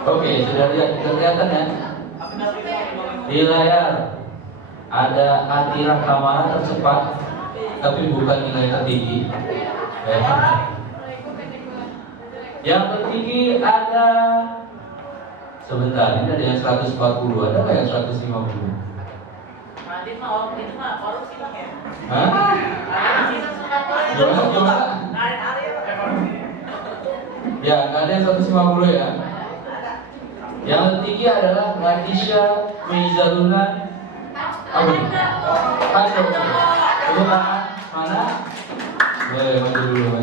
Oke, sudah kelihatan ya? Di layar ada Atira Kamara tercepat, tapi bukan nilai tertinggi. Yang tertinggi ada, sebentar, ini ada yang 140, ada nggak yang 150? Itu mah korupsi lah ya. Hah? Coba. Ya, nggak ada yang 150 ya. Yang tertinggi adalah Latisha Meizaluna. Apa? Ayo. Coba mana? Maju dulu.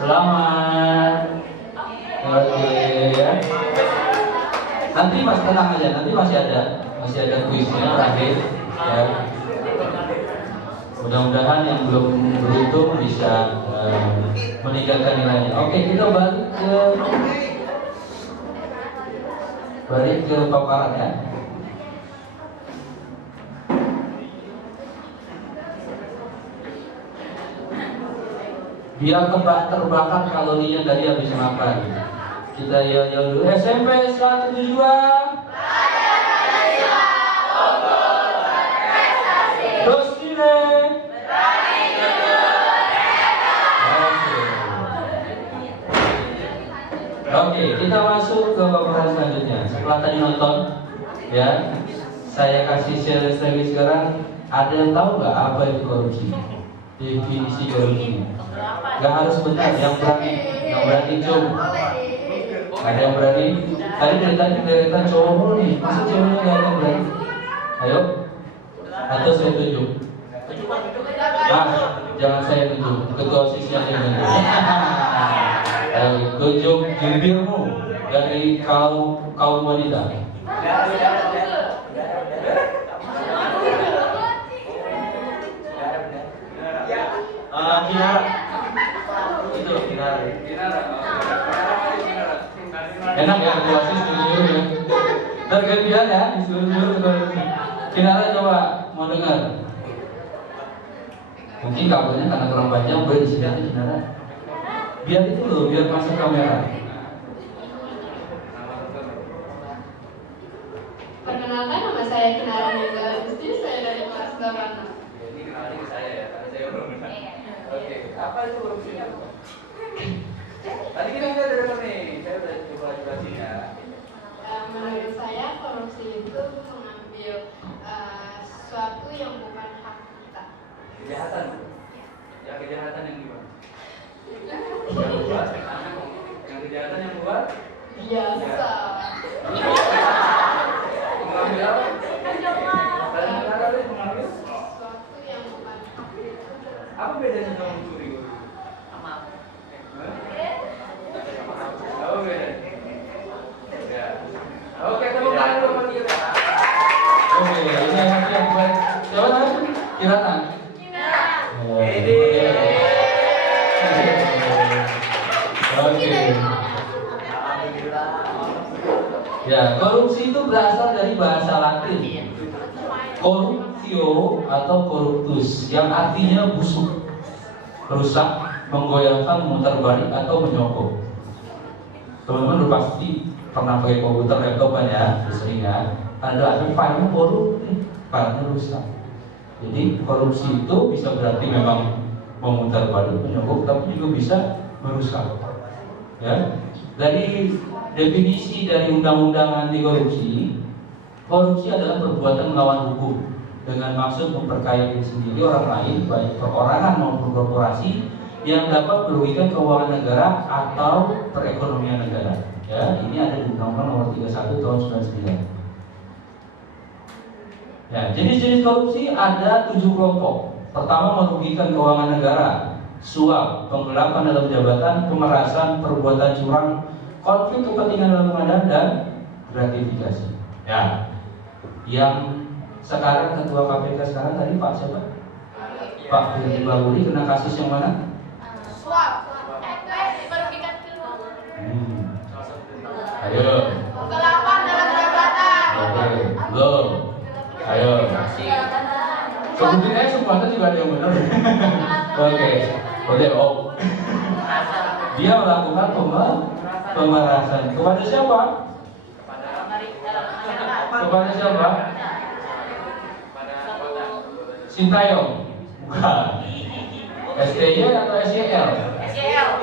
Selamat. Oke ya. Nanti mas tenang aja, nanti masih ada kuisnya terakhir ya. Mudah-mudahan yang belum beruntung bisa meningkatkan nilainya. Oke, kita balik ke paparan ya. Biar terbakar kalorinya dari habis makan. Kita yel dulu. SMP 172. Terus ini. Oke, kita masuk ke paparan selanjutnya. Setelah tadi nonton, ya, saya kasih share lagi sekarang. Ada yang tahu nggak apa itu korupsi? Definisi korupsi. Gak harus benar, yang berani coba. Ada yang berani? Tadi dari tadi cowok mulu nih, masa cowoknya gak ada yang berani? Ayo, atau saya tunjuk? Jangan saya tunjuk, ketua sisi yang tunjuk. Tunjuk bibirmu dari kaum wanita. Kinara. Itu Kinara. Enak ya ketua sisi tunjuk ya. Tergantian ya, disuruh. Kinara coba mau dengar. Mungkin kabelnya karena kurang panjang, boleh di sini aja Kinara. Biar itu loh, biar masuk kamera. Perkenalkan, nama saya Kinara Neza Agusti, saya dari kelas 8. Ini kenalin ke saya ya, karena saya belum kenal. Oke, apa itu korupsi? Tadi kita udah dengar nih, saya udah coba jelasin ya. Menurut saya korupsi itu mengambil sesuatu yang bukan hak kita. Kejahatan, ya kejahatan yang gimana? Yang kejahatan yang buat? Biasa. Mengambil apa? Mengambil Sesuatu yang bukan hak kita. apa bedanya sama mencuri? Oh beda. Ya. Oke, tepuk tangan dulu buat kita. Oke, ini yang buat siapa namanya? Kirana. Oke. Ya, korupsi itu berasal dari bahasa Latin. Corruptio atau corruptus yang artinya busuk, rusak, menggoyangkan, memutar-balik atau menyogok. Teman-teman udah pasti pernah pakai komputer laptop kan ya, sering ya. Ada filenya korup, filenya rusak. Jadi korupsi itu bisa berarti memang memutar-balik, menyogok, tapi juga bisa merusak. Ya, dari definisi dari undang-undang anti korupsi, korupsi adalah perbuatan melawan hukum dengan maksud memperkaya diri sendiri, orang lain, baik perorangan maupun korporasi, yang dapat merugikan keuangan negara atau perekonomian negara. Ya, ini ada di Undang-Undang Nomor 31 Tahun 99. Ya, jenis-jenis korupsi ada 7 kelompok. Pertama, merugikan keuangan negara, suap, penggelapan dalam jabatan, pemerasan, perbuatan curang, konflik kepentingan dalam pengadaan, dan gratifikasi. Ya, yang sekarang ketua KPK sekarang tadi Pak siapa? Pak Firly Bahuri kena kasus yang mana? Suap. Merugikan keuangan. Ayo. Penggelapan dalam jabatan. Oke. Belum. Ayo. Kebuktiannya semuanya juga ada yang benar. Oke, boleh Om. Dia melakukan pemerasan kepada siapa? Kepada siapa? Sintayong? Bukan. STY atau SYL?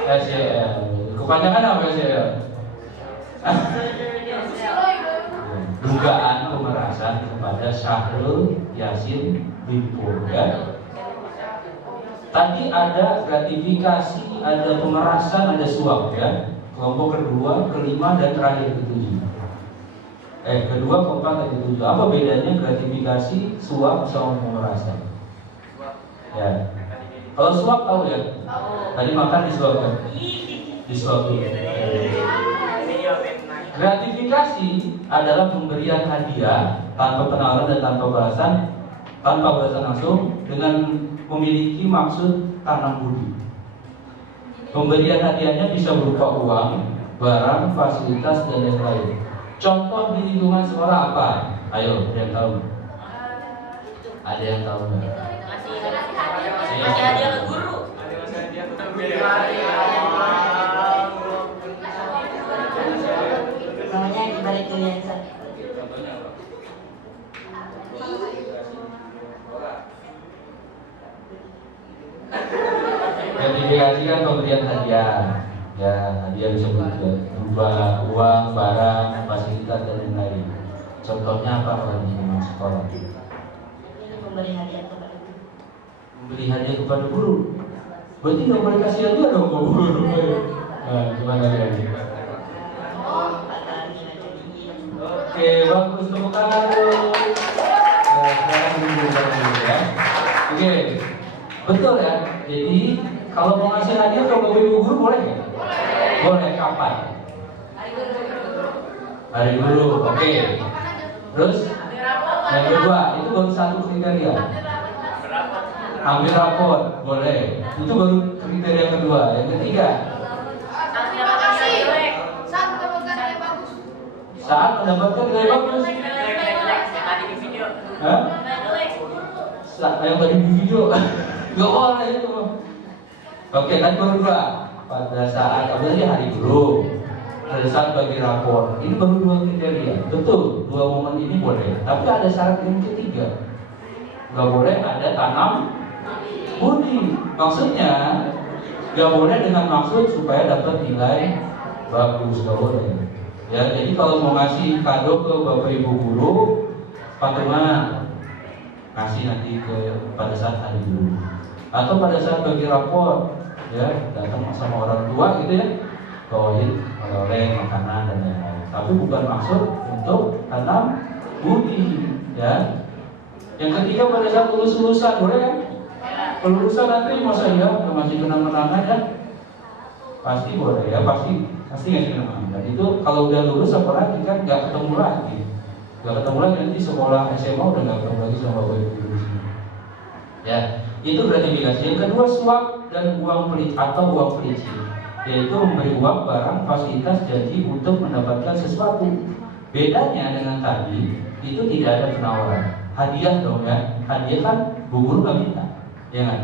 SYL. Kepanjangan apa SYL? Dugaan pemerasan kepada Syahrul Yassin Limpo, ya. Tadi ada gratifikasi, ada pemerasan, ada suap, ya. Kelompok kedua, kelima, dan terakhir ketujuh. Kedua, keempat, dan ketujuh. Apa bedanya gratifikasi, suap, sama pemerasan? Ya. Kalau suap tahu ya? Tadi makan disuapkan. Disuapin. Gratifikasi adalah pemberian hadiah tanpa penawaran dan tanpa balasan langsung dengan memiliki maksud tanam budi. Pemberian hadiahnya bisa berupa uang, barang, fasilitas, dan yang lain. Contoh di lingkungan sekolah apa? Ayo, ada yang tahu? Ada yang tahu nggak? Masih hadiah ke guru. Namanya di balik yayasan. Gratifikasi kan pemberian hadiah. Ya, hadiah bisa berupa uang, barang, fasilitas, dan yang lain. Contohnya apa kalau di lingkungan sekolah? Ini memberi hadiah kepada guru. Memberi hadiah kepada guru. Berarti nggak boleh kasih hadiah dong ke guru. Nah, gimana ya? Oke, bagus, tepuk tangan dulu. Sekarang dulu ya. Oke, betul ya. Jadi kalau mau ngasih hadiah ke bapak ibu guru boleh nggak? Boleh. Kapan? Hari guru. Oke. Terus yang kedua itu baru satu kriteria. Ambil rapor boleh. Itu baru kriteria kedua. Yang ketiga. Saat mendapatkan nilai bagus. Hah? Yang tadi di video. Gak boleh itu. Oke, tadi baru dua. Pada saat hari guru, pada saat bagi rapor. Ini baru dua kriteria. Betul, dua momen ini boleh. Tapi ada syarat yang ketiga. Gak boleh ada tanam budi. Maksudnya gak boleh dengan maksud supaya dapat nilai bagus. Gak boleh. Ya, jadi kalau mau ngasih kado ke bapak ibu guru, patungan kasih nanti pada saat hari guru, atau pada saat bagi rapor, ya datang sama orang tua gitu ya, bawain oleh makanan dan lain-lain. Tapi bukan maksud untuk tanam budi, ya. Yang ketiga pada saat lulusan boleh kan? Kelulusan nanti masa ya masih kenang-kenangan ya? Pasti boleh ya, pasti ngasih kenangan. Dan itu kalau udah lulus apalagi kan nggak ketemu lagi. Nggak ketemu lagi nanti sekolah SMA udah nggak ketemu lagi sama bapak ibu di sini. Ya, itu gratifikasi. Yang kedua suap dan uang pelicin atau uang pelicin, yaitu memberi uang, barang, fasilitas, janji untuk mendapatkan sesuatu. Bedanya dengan tadi itu tidak ada penawaran, hadiah dong ya. Hadiah kan bu guru nggak minta, ya kan?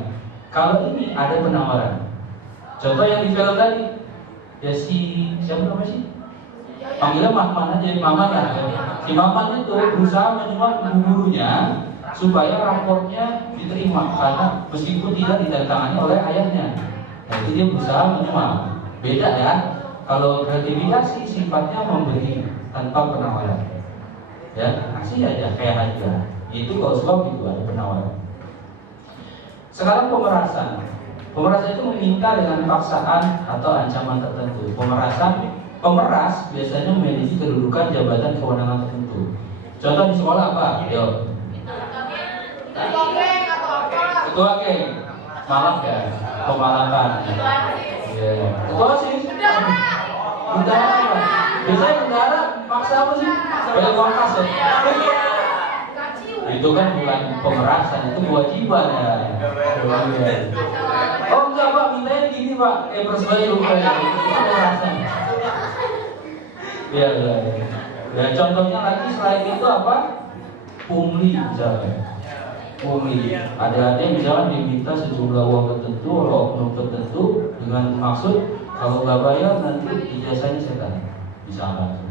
Kalau ini ada penawaran. Contoh yang di film tadi, ya siapa namanya sih? Panggilnya Mahman aja, Maman ya. Si Maman itu berusaha menyuap ibu gurunya supaya raportnya diterima karena meskipun tidak ditandatangani oleh ayahnya. Jadi dia berusaha menyuap. Beda ya. Kalau gratifikasi sifatnya memberi tanpa penawaran. Ya, ngasih aja kayak hadiah. Itu kalau suap itu ada penawaran. Sekarang pemerasan. Pemerasan itu meminta dengan paksaan atau ancaman tertentu. Pemeras biasanya memiliki kedudukan jabatan kewenangan tertentu. Contoh di sekolah apa? Yo. Ketua geng. Malam ya. Pemalakan. Yeah. Ketua sih. Bendara. Biasanya bendara maksa apa sih? Bayar uang kas ya. Itu kan bukan pemerasan, itu kewajiban ya. Oh enggak pak, mintanya gini pak, persebaya lupa ya. Itu pemerasan. Ya. Ya contohnya lagi selain itu apa? Pungli misalnya. pungli. Ada misalnya diminta sejumlah uang tertentu oleh oknum tertentu dengan maksud kalau nggak bayar nanti ijazahnya setan, misalnya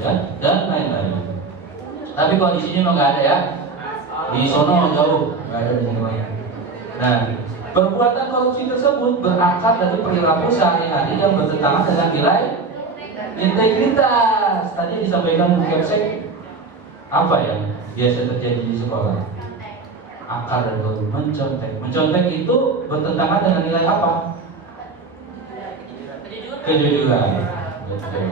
ya, dan lain-lain. Tapi kalau di sini mah nggak ada ya, di sono jauh nggak ada di sini. Nah, perbuatan korupsi tersebut berakar dari perilaku sehari-hari yang bertentangan dengan nilai integritas. Tadi disampaikan Bu Kepsek, apa yang biasa terjadi di sekolah? Akar dari korupsi, mencontek. Mencontek itu bertentangan dengan nilai apa? Kejujuran. Betul.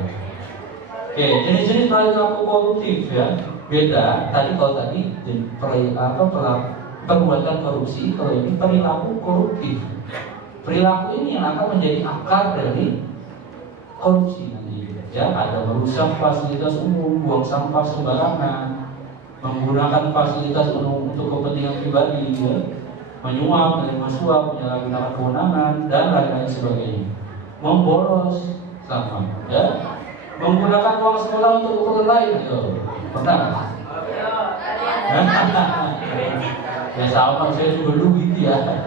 Oke, jenis-jenis perilaku koruptif ya beda. Kalau tadi perbuatan korupsi, kalau ini perilaku koruptif. Perilaku ini yang akan menjadi akar dari korupsi nanti. Ya, ada merusak fasilitas umum, buang sampah sembarangan, menggunakan fasilitas umum untuk kepentingan pribadi, ya, menyuap, menerima suap, menyalahgunakan kewenangan dan lain-lain sebagainya. Membolos sama, ya, menggunakan uang sekolah untuk keperluan lain, pernah? Ya sama, saya juga dulu gitu ya.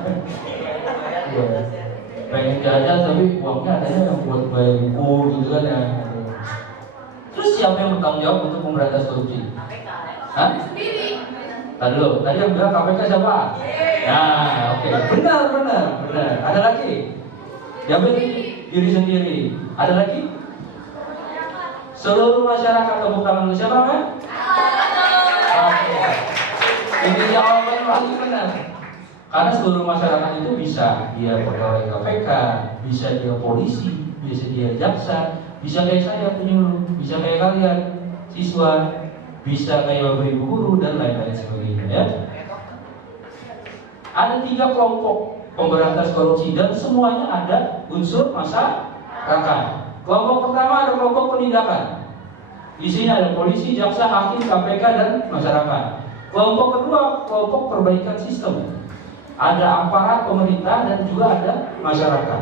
Pengen jajan tapi uangnya adanya yang buat bayar buku gitu kan ya. Terus siapa yang bertanggung jawab untuk memberantas korupsi? Hah? Tadi yang bilang KPK siapa? Nah, oke. Benar. Ada lagi? Jamin diri sendiri. Ada lagi? Seluruh masyarakat, tepuk tangan dulu. Siapa namanya? Ini jawaban paling benar. Karena seluruh masyarakat itu bisa dia pegawai KPK, bisa dia polisi, bisa dia jaksa, bisa kayak saya penyuluh, bisa kayak kalian siswa, bisa kayak bapak ibu guru dan lain-lain sebagainya ya. Ada 3 kelompok pemberantas korupsi dan semuanya ada unsur masyarakat. Kelompok pertama ada kelompok penindakan. Di sini ada polisi, jaksa, hakim, KPK dan masyarakat. Kelompok kedua kelompok perbaikan sistem. Ada aparat pemerintah dan juga ada masyarakat.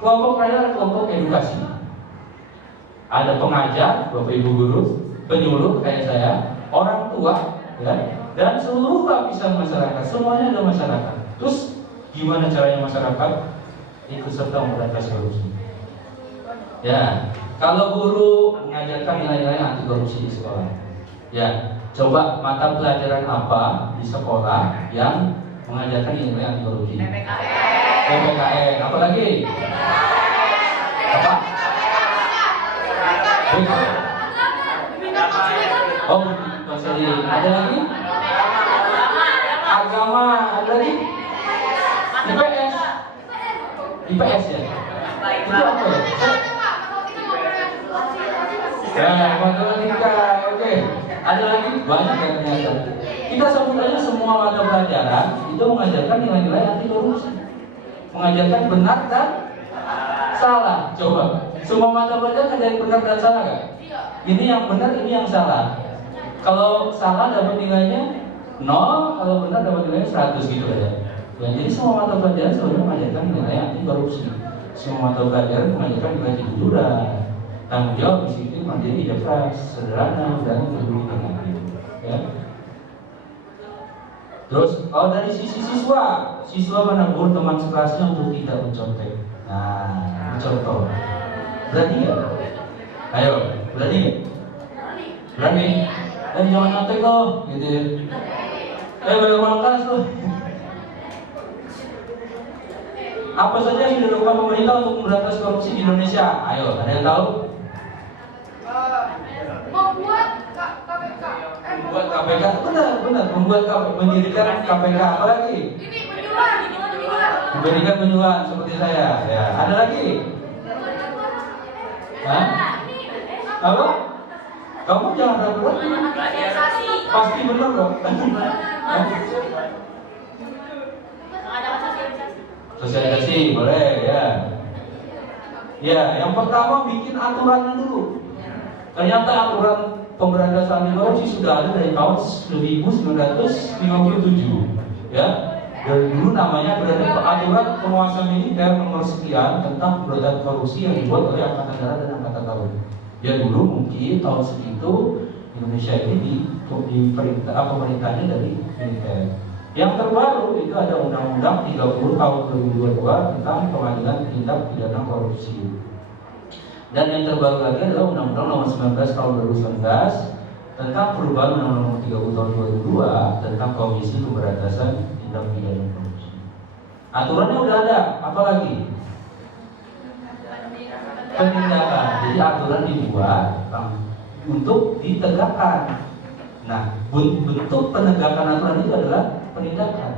Kelompok terakhir ada kelompok edukasi. Ada pengajar, bapak ibu guru, penyuluh kayak saya, orang tua, ya, dan seluruh lapisan masyarakat. Semuanya ada masyarakat. Terus gimana caranya masyarakat ikut serta memberantas korupsi? Ya, kalau guru mengajarkan nilai-nilai anti korupsi di sekolah, ya, coba mata pelajaran apa di sekolah yang mengajarkan nilai anti korupsi? PPKN. Apa lagi? Apa? Oh, ada lagi? Agama. Ada lagi? IPS. IPS ya? Itu apa ya? Ya, matematika. Oke. Ada lagi? Banyak yang ternyata. Kita sebut aja semua mata pelajaran itu mengajarkan nilai-nilai anti korupsi, mengajarkan benar dan salah. Coba, semua mata pelajaran ngajarin benar dan salah kan? Ini yang benar, ini yang salah. Kalau salah dapat nilainya 0, kalau benar dapat nilainya 100 gitu ya. Ya, jadi semua mata pelajaran sebenarnya mengajarkan nilai anti korupsi. Semua mata pelajaran mengajarkan nilai kejujuran, tanggung jawab, disiplin, mandiri, ikhlas, sederhana, dan peduli dengan diri. Ya. Terus kalau dari sisi siswa menegur teman sekelasnya untuk tidak mencontek. Nah, contoh. Berani nggak? Ayo, berani nggak? Berani? Jangan nyontek loh, gitu ya. Bayar uang kas loh. Apa saja yang dilakukan pemerintah untuk memberantas korupsi di Indonesia? Ayo, ada yang tahu? Membuat KPK. Membuat KPK, benar. Membuat KPK, mendirikan KPK. Apa lagi? Ini penyuluhan. Memberikan penyuluhan seperti saya. Ya, ada lagi? Hah? Apa? Kamu jangan ragu-ragu. Pasti benar kok. Sosialisasi boleh ya. Ya, yang pertama bikin aturannya dulu. Ternyata aturan pemberantasan anti korupsi sudah ada dari tahun 1957, ya. Dari dulu namanya berada aturan penguasa militer nomor sekian tentang pemberantasan korupsi yang dibuat oleh Angkatan Darat dan Angkatan Laut. Ya dulu mungkin tahun segitu Indonesia ini diperintah pemerintahnya dari militer. Yang terbaru itu ada Undang-Undang 30 tahun 2022 tentang pengadilan tindak pidana korupsi. Dan yang terbaru lagi adalah Undang-Undang nomor 19 tahun 2019 tentang perubahan Undang-Undang nomor 30 tahun 2002 tentang Komisi Pemberantasan Tindak Pidana Korupsi. Aturannya udah ada, apalagi? Penindakan. Jadi aturan dibuat untuk ditegakkan. Nah, bentuk penegakan aturan itu adalah penindakan.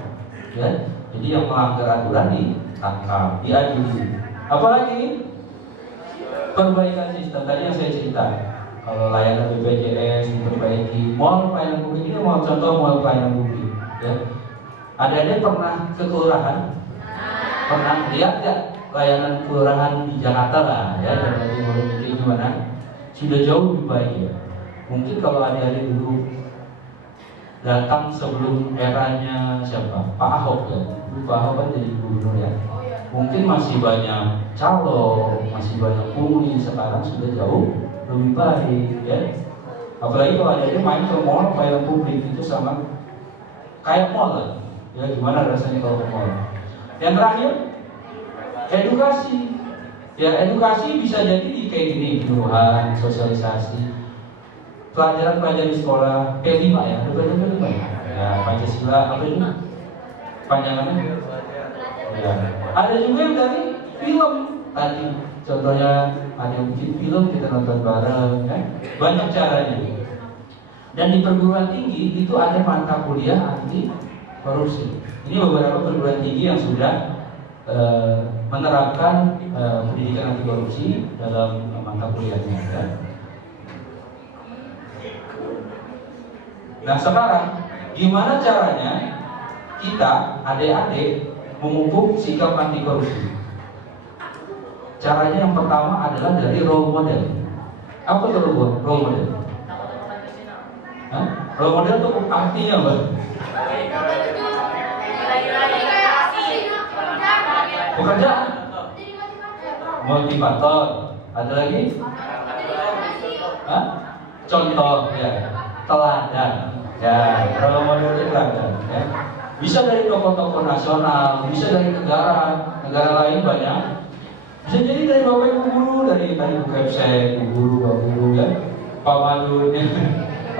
Ya. Jadi yang melanggar aturan ditangkap, diadili. Apalagi? Perbaikan sistem. Tadi yang saya cerita. Kalau layanan BPJS diperbaiki, mall pelayanan publik ini mau contoh mall pelayanan publik. Ya. Ada pernah ke kelurahan? Pernah lihat nggak layanan kelurahan di Jakarta lah, ya? Dan lagi mau mikir gimana? Sudah jauh lebih baik ya. Mungkin kalau adik-adik dulu datang sebelum eranya siapa? Pak Ahok ya. Dulu Pak Ahok kan jadi gubernur ya. Mungkin masih banyak calo, masih banyak pungli. Sekarang sudah jauh lebih baik ya. Apalagi kalau adik-adik main ke mall pelayanan publik itu sama kayak mall lah. Ya gimana rasanya kalau ke mall? Yang terakhir edukasi. Ya edukasi bisa jadi di kayak gini, penyuluhan, sosialisasi. Pelajaran-pelajaran di sekolah P5 ya, ada P5 ya. Ya Pancasila apa itu? Panjangannya? Ya. Ada juga yang dari film tadi. Contohnya ada yang bikin film kita nonton bareng, ya. Banyak caranya. Dan di perguruan tinggi itu ada mata kuliah anti korupsi. Ini beberapa perguruan tinggi yang sudah menerapkan pendidikan anti korupsi dalam mata kuliahnya. Ya. Nah sekarang gimana caranya kita adik-adik memupuk sikap anti korupsi? Caranya yang pertama adalah dari role model. Apa itu role model? Hah? Role model itu artinya apa? Pekerjaan, motivator. Ada lagi? Hah? Contoh ya, teladan. Ya, role model itu teladan. Ya. Bisa dari tokoh-tokoh nasional, bisa dari negara lain banyak. Bisa jadi dari bapak ibu guru, dari Bu Kepsek, ibu guru, bapak guru ya, Pak Madun,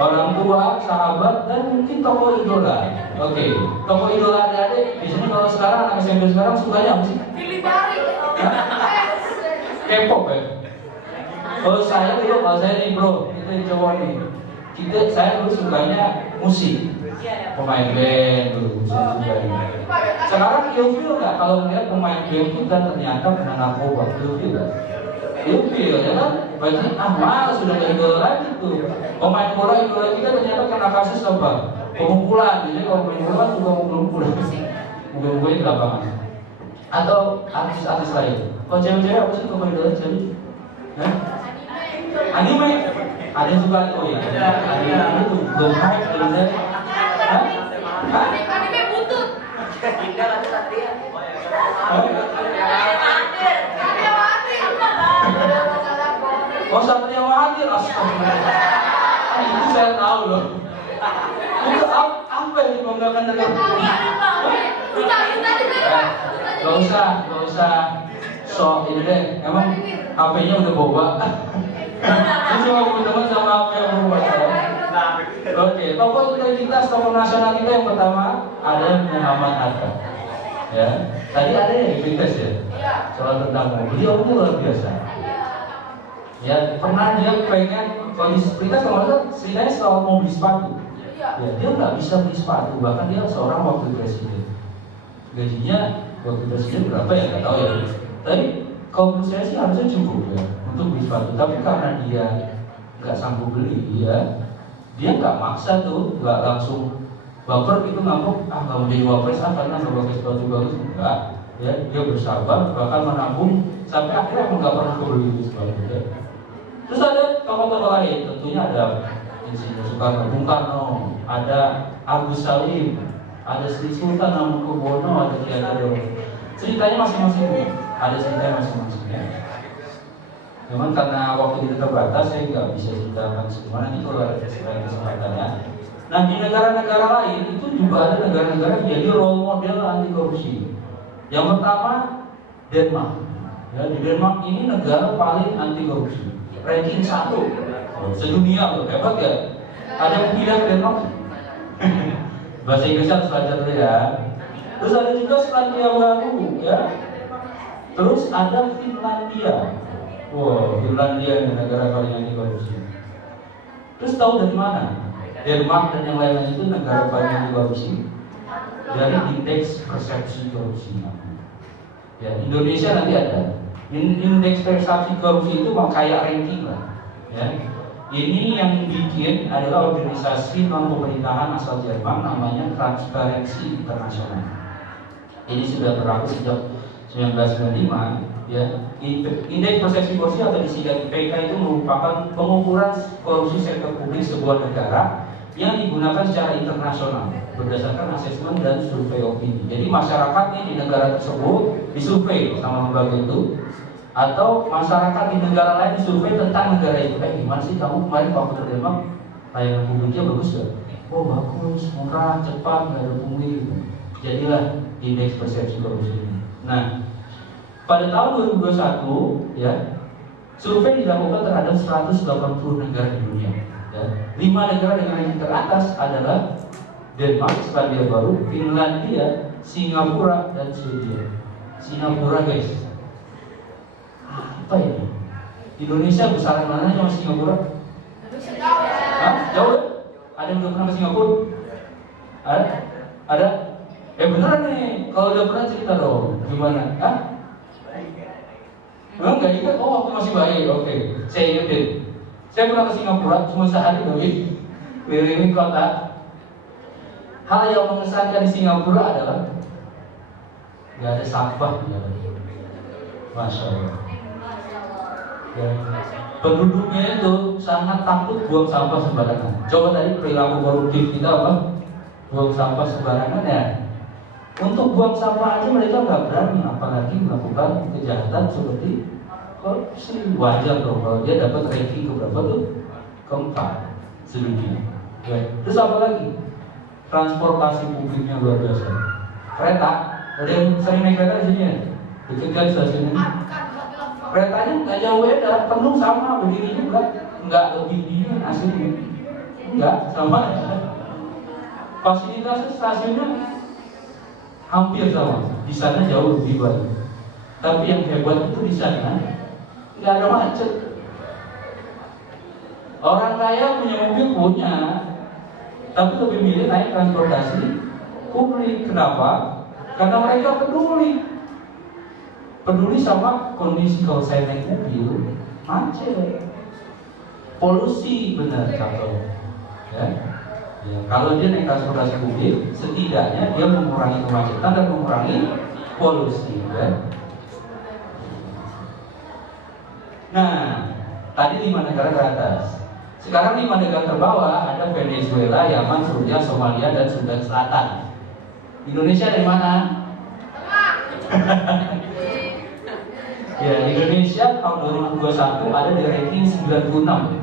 orang tua, sahabat, dan mungkin tokoh idola. Oke, tokoh idola adik-adik. Biasanya kalau sekarang anak SMP sekarang sukanya apa sih? Pilih Bari. K-pop ya. Kalau saya dulu, kalau saya nih bro, kita cowok nih. Saya dulu sukanya musik, pemain band dulu, saya suka. Sekarang ilfil nggak kalau melihat pemain band kita ternyata kena narkoba, ilfil nggak? Ilfil ya kan? Berarti malas sudah nggak idola lagi tuh. Pemain bola idola kita ternyata kena kasus apa? Pemukulan. Jadi kalau pemain bola juga mukul-mukul. Mukul-mukulnya di lapangan. Atau artis-artis lain. Kalau cewek-cewek apa sih pemain idola cewek? Hah? Anime. Ada yang suka oh ya. Anime itu belum hype belum dari. Hah? Anime butut. Oh Satria Wahid, astagfirullah. Itu saya tahu loh. Itu apa yang dibanggakan dengan? Gak usah. So ini deh, emang HP-nya udah boba. Ini cuma teman sama HP yang boba. Oke, tokoh integritas, tokoh nasional kita yang pertama ada Muhammad Hatta. Ya, tadi ada yang integritas ya. Soal tentang beliau ini luar biasa. Ya, pernah dia pengen kalau integritas kalau ceritanya soal mau beli sepatu. Ya, dia nggak bisa beli sepatu, bahkan dia seorang wakil presiden. Gajinya wakil presiden berapa ya nggak tahu ya. Tapi kalau menurut saya sih harusnya cukup ya untuk beli sepatu. Tapi karena dia nggak sanggup beli, dia nggak maksa tuh, nggak langsung baper gitu ngambek, nggak mau jadi wapres karena nggak pakai sepatu bagus, enggak. Ya, dia bersabar, bahkan menabung sampai akhirnya emang nggak pernah beli sepatu. Ya. Terus ada tokoh-tokoh lain, tentunya ada Insinyur Soekarno, Bung Karno, ada Agus Salim, ada Sri Sultan Hamengkubuwono, ada Ki Hajar. Ceritanya masing-masing, ada ceritanya masing-masing ya. Memang karena waktu kita terbatas, saya nggak bisa ceritakan semua. Nanti kalau ada kesempatannya, Nah, di negara-negara lain itu juga ada negara-negara yang jadi role model anti korupsi. Yang pertama Denmark. Ya, di Denmark ini negara paling anti korupsi, ranking 1 sedunia loh, hebat ya. Ada yang pindah ke Denmark? Bahasa Inggrisnya harus belajar dulu ya. Terus ada juga Selandia Baru ya. Terus ada Finlandia. Wow, Finlandia ini negara paling anti korupsi. Terus tahu dari mana? Denmark dan yang lain-lain itu negara paling anti korupsi dari indeks persepsi korupsi. Ya, Indonesia nanti ada indeks persepsi korupsi itu mau kayak ranking lah. Ya. Ini yang bikin adalah organisasi non pemerintahan asal Jerman namanya Transparency International. Ini sudah berlaku sejak 1995. Ya, indeks persepsi korupsi atau disingkat IPK itu merupakan pengukuran korupsi sektor publik sebuah negara yang digunakan secara internasional berdasarkan asesmen dan survei opini. Jadi masyarakatnya di negara tersebut disurvei sama lembaga itu, atau masyarakat di negara lain disurvei tentang negara itu. Gimana sih kamu kemarin waktu ke Denmark, layanan publiknya bagus gak? Oh bagus, murah, cepat, nggak ada pungli gitu. Jadilah indeks persepsi korupsi ini. Nah, pada tahun 2021 ya, survei dilakukan terhadap 180 negara di dunia. Ya. 5 negara dengan ranking teratas adalah Denmark, Selandia Baru, Finlandia, Singapura, dan Swedia. Singapura guys, apa ini? Indonesia besaran mana sama Singapura? Hah? Jauh ya? Ada yang udah pernah ke Singapura? Ada? Ada? Beneran nih, kalau udah pernah cerita dong. Gimana? Hah? Enggak ingat? Oh aku masih baik, oke. Saya ingetin. Saya pernah ke Singapura cuma sehari doi, keliling kota. Hal yang mengesankan di Singapura adalah nggak ada sampah, Masya Allah. Ya. Penduduknya itu sangat takut buang sampah sembarangan. Coba tadi perilaku koruptif kita apa? Buang sampah sembarangan ya. Untuk buang sampah aja mereka nggak berani, apalagi melakukan kejahatan seperti korupsi. Wajar dong kalau dia dapat ranking ke berapa tuh? Keempat sedunia. Ya. Terus apa lagi? Transportasi publiknya luar biasa. Kereta, ada yang sering naik kereta di sini ya? Dekat kan stasiun ini. Keretanya nggak jauh beda, penuh sama, berdiri juga, nggak lebih dingin aslinya. Enggak, sama. Fasilitas stasiunnya hampir sama, di sana jauh lebih baik. Tapi yang hebat itu di sana nggak ada macet. Orang kaya punya mobil punya, tapi lebih milih naik transportasi publik. Kenapa? Karena mereka peduli sama kondisi. Kalau saya naik mobil macet, polusi, benar contoh. Ya. Ya, kalau dia naik transportasi publik, setidaknya dia mengurangi kemacetan dan mengurangi polusi. Ya. Nah, tadi 5 negara ke atas. Sekarang 5 negara terbawah ada Venezuela, Yaman, Suriah, Somalia, dan Sudan Selatan. Indonesia dari mana? Ya, Indonesia tahun 2021 ada di ranking 96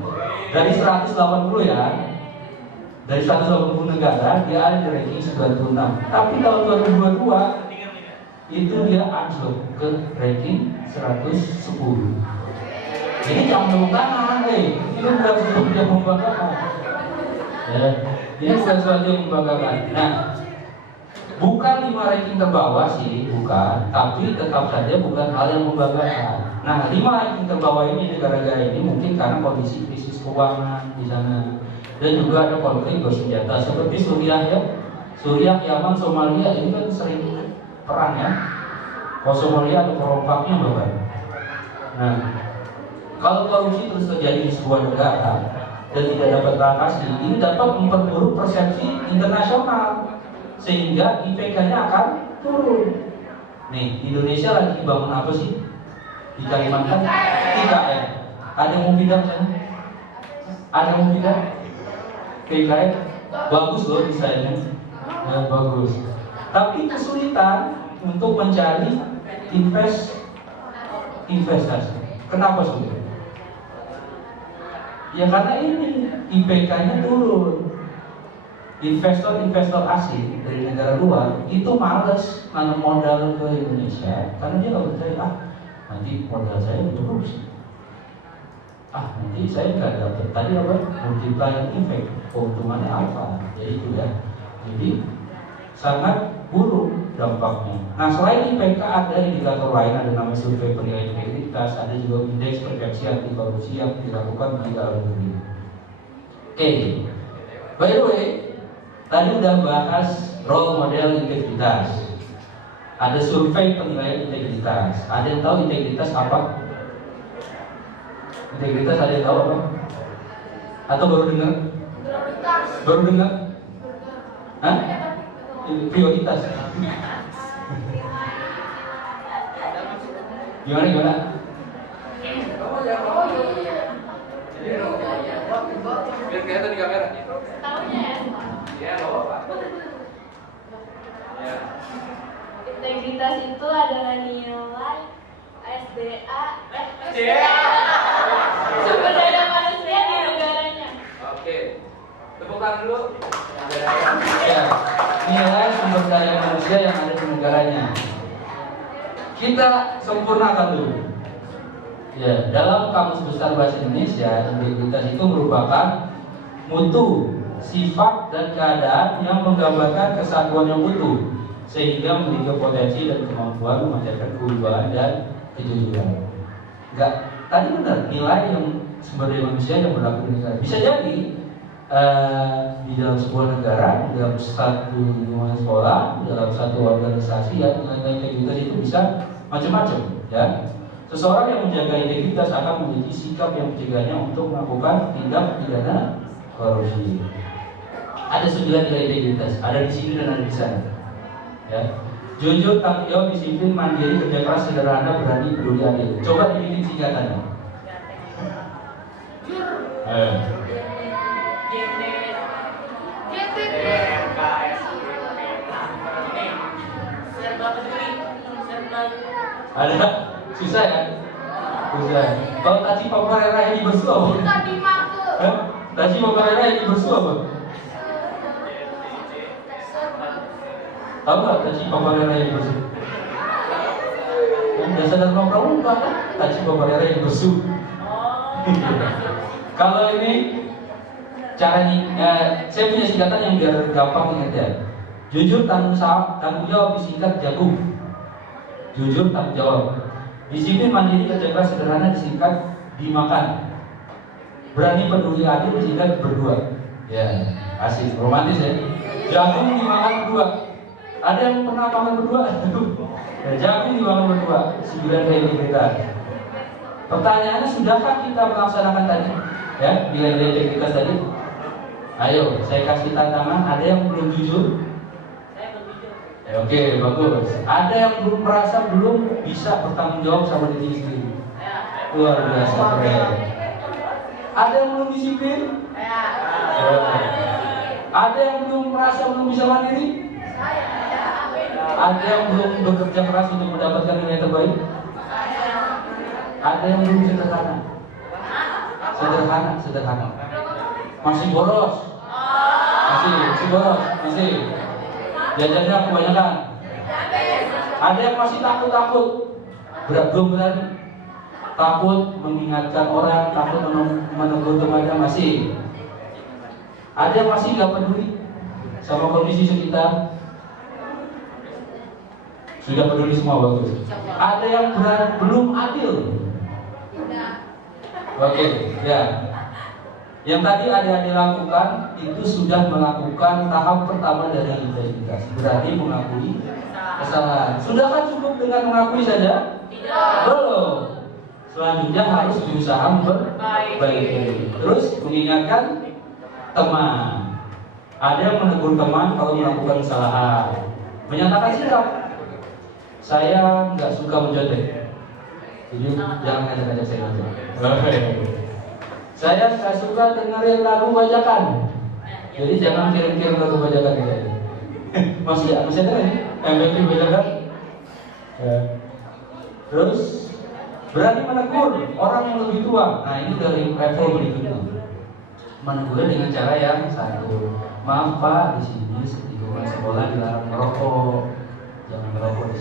dari 180 ya. Dari 180 negara dia ada di ranking 96. Tapi tahun 2022 itu dia anjlok ke ranking 110. Ini jangan tepuk tangan, ini bukan sesuatu yang membanggakan. Ya, ini bukan sesuatu yang membanggakan. Nah, bukan 5 ranking terbawah sih, bukan, tapi tetap saja bukan hal yang membanggakan. Nah, 5 ranking terbawah ini negara-negara ini mungkin karena kondisi krisis keuangan di sana, dan juga ada konflik bersenjata seperti Suriah ya. Suriah, Yaman, Somalia ini kan sering perang ya. Kalau Somalia ada perompaknya bahkan. Nah, kalau korupsi terus terjadi di sebuah negara dan tidak dapat teratasi, ini dapat memperburuk persepsi internasional sehingga IPK-nya akan turun. Nih, Indonesia lagi bangun apa sih? Di Kalimantan 3M. Ada yang mau pindah sana? Ada yang mau pindah? IPK bagus loh desainnya. Ya, bagus. Tapi kesulitan untuk mencari investasi. Kenapa sulit? Ya karena ini IPK-nya turun. investor asing dari negara luar itu males nanam modal ke Indonesia karena dia nggak percaya, nanti modal saya korupsi, nanti saya nggak dapat tadi apa multiplier effect, keuntungannya apa, jadi itu ya, jadi sangat buruk dampaknya. Nah selain IPK ada indikator lain, ada namanya survei penilaian integritas, ada juga indeks persepsi anti korupsi yang dilakukan di dalam negeri. Oke, by the way, tadi udah bahas role model integritas. Ada survei penilaian integritas. Ada yang tahu integritas apa? Integritas ada yang tahu apa? Atau baru dengar? Baru dengar? Hah? Prioritas. Gimana? Biar kelihatan di kamera. Tahunya ya? Ya, nggak apa-apa. Ya. Integritas itu adalah nilai SDA sumber daya manusia di negaranya. Oke. Tepuk tangan dulu. Ya. Nilai sumber daya manusia yang ada di negaranya. Kita sempurnakan dulu. Ya, dalam Kamus Besar Bahasa Indonesia, integritas itu merupakan mutu, sifat dan keadaan yang menggambarkan kesatuan yang utuh sehingga memiliki potensi dan kemampuan memancarkan kewibawaan dan kejujuran. Enggak, tadi benar nilai yang sumber daya manusia yang berlaku di negara. Bisa jadi di dalam sebuah negara, di dalam satu lingkungan sekolah, di dalam satu organisasi ya nilai integritas itu bisa macam-macam ya. Seseorang yang menjaga integritas akan memiliki sikap yang mencegahnya untuk melakukan tindak pidana korupsi. Ada 9 nilai integritas, ada di sini dan ada di sana. Ya. Jujur, tanggung jawab, disiplin, mandiri, kerja keras, sederhana, berani, peduli, adil. Coba dibikin singkatannya. Ada? Susah ya? Susah. Kalau taci paparera ini bersu apa? Taci paparera ini bersu apa? Tahu nggak taci paparera ini bersu? Biasa dan pramuka kan? Taci paparera ini bersu. Kalau ini caranya, saya punya singkatan yang biar gampang ingat ya. Jujur, tanggung jawab, disingkat jagung. Jujur, tanggung jawab. Disiplin, mandiri, kerja keras, sederhana, disingkat dimakan. Berani, peduli, adil, disingkat berdua. Ya, asik, romantis ya. Jagung dimakan berdua. Ada yang pernah makan berdua? Ya, jagung dimakan berdua. 9 integritas. Pertanyaannya, sudahkah kita melaksanakan tadi? Ya, nilai-nilai integritas tadi. Ayo, saya kasih tantangan. Ada yang belum jujur? Oke, bagus. Ada yang belum merasa belum bisa bertanggung jawab sama diri sendiri? Luar biasa, keren. Ada yang belum disiplin? Ada yang belum merasa belum bisa mandiri? Ada yang belum bekerja keras untuk mendapatkan nilai terbaik? Ada yang belum sederhana? Sederhana. Masih boros? Masih boros? Masih? Jajannya kebanyakan. Ada yang masih takut, belum berani, takut mengingatkan orang, takut menegur temannya, masih. Ada yang masih nggak peduli sama kondisi sekitar. Sudah peduli semua, bagus. Ada yang belum adil. Oke, ya. Yang tadi adik-adik lakukan itu sudah melakukan tahap pertama dari integritas. Berarti mengakui kesalahan. Sudahkah cukup dengan mengakui saja? Tidak. Belum. Selanjutnya harus berusaha memperbaiki. Terus mengingatkan teman. Ada yang menegur teman kalau melakukan kesalahan. Menyatakan sikap. Saya nggak suka mencontek. Jadi jangan ngajak-ngajak saya contek. Saya nggak suka dengerin lagu bajakan. Jadi jangan kirim-kirim lagu bajakan gitu. Masih ada nih MP3 bajakan. Terus berani menegur orang yang lebih tua. Nah ini dari level berikutnya. Menegurnya dengan cara yang santun. Maaf Pak, di sini di sekolah dilarang merokok. Jangan merokok di